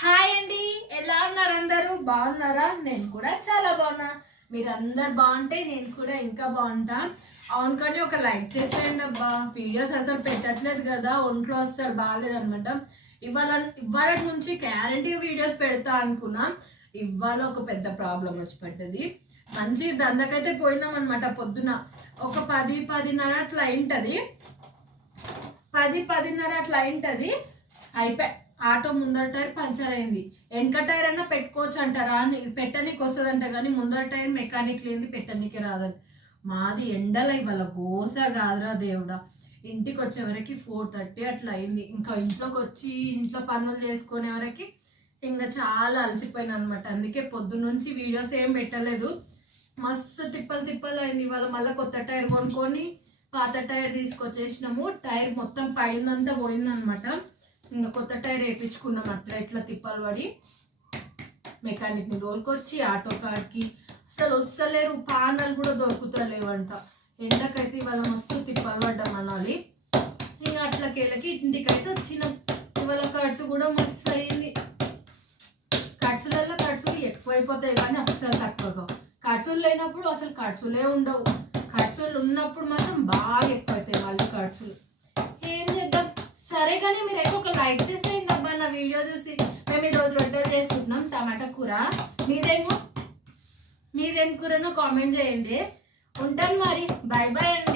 Hi అండి, ఎలా ఉన్నారు? అందరూ బాగున్నారా? నేను కూడా చాలా బాగున్నా. మీరు అందరు బాగుంటే నేను కూడా ఇంకా బాగుంటా. అవును, కానీ ఒక లైక్ చేసేయండి అబ్బా. వీడియోస్ అసలు పెట్టట్లేదు కదా, ఒంట్లో అసలు బాగాలేదు అనమాట. ఇవాళ నుంచి గ్యారంటీ వీడియోస్ పెడతా అనుకున్నా. ఇవాళ ఒక పెద్ద ప్రాబ్లం వచ్చి పడ్డది. మంచి దందకైతే పోయినాం అనమాట. పొద్దున ఒక 10-10:30 అట్లా అయింటది. 10-10:30 అట్లా అయింటది. అయిపోయి ఆటో ముందర టైర్ పంచర్ అయింది. వెనక టైర్ అయినా పెట్టుకోవచ్చు అంటారా, పెట్టనీకి వస్తుందంట, కానీ ముందర టైర్ మెకానిక్ లేని పెట్టనీకి రాదంట. మాది ఎండల ఇవాళ గోస కాదురా దేవుడా. ఇంటికి వచ్చేవరకు 4:30 అట్లా అయింది. ఇంకా ఇంట్లోకి వచ్చి ఇంట్లో పనులు చేసుకునే వరకు ఇంకా చాలా అలసిపోయినా అనమాట. అందుకే పొద్దున్నుంచి వీడియోస్ ఏం పెట్టలేదు. మస్తు తిప్పలు అయింది. ఇవాళ మళ్ళీ కొత్త టైర్ కొనుక్కొని పాత టైర్ తీసుకొచ్చేసినాము. టైర్ మొత్తం పైనంతా పోయిందనమాట. ఇంకా కొత్త టైర్ వేయించుకున్నాం. అట్లా ఇట్లా తిప్పలు పడి మెకానిక్ని దొరికొచ్చి ఆటో కాడికి అసలు వస్తలేరు. పానాలు కూడా దొరుకుతలేవంట. ఎండకైతే ఇవాళ మస్తు తిప్పలు పడ్డాం అనాలి. ఇంకా అట్లకెళ్ళకి ఇంటికైతే వచ్చినాం. ఇవాళ ఖర్చు కూడా మస్తు అయింది. ఖర్చులు ఎక్కువైపోతాయి కానీ అస్సలు తక్కువగా. ఖర్చులు లేనప్పుడు అసలు ఖర్చులే ఉండవు. ఖర్చులు ఉన్నప్పుడు మాత్రం బాగా ఎక్కువైతాయి మళ్ళీ ఖర్చులు. ఏం చేద్దాం, సరే కానీ మీరు ఒక లైక్ చేసేయండి అబ్బా నా వీడియో చూసి. మేము ఈరోజు రొట్టెలు చేసుకుంటున్నాం, టమాటా కూర. మీదేం కూరనో కామెంట్ చేయండి. ఉంటాను మరి, బాయ్ బాయ్ అండి.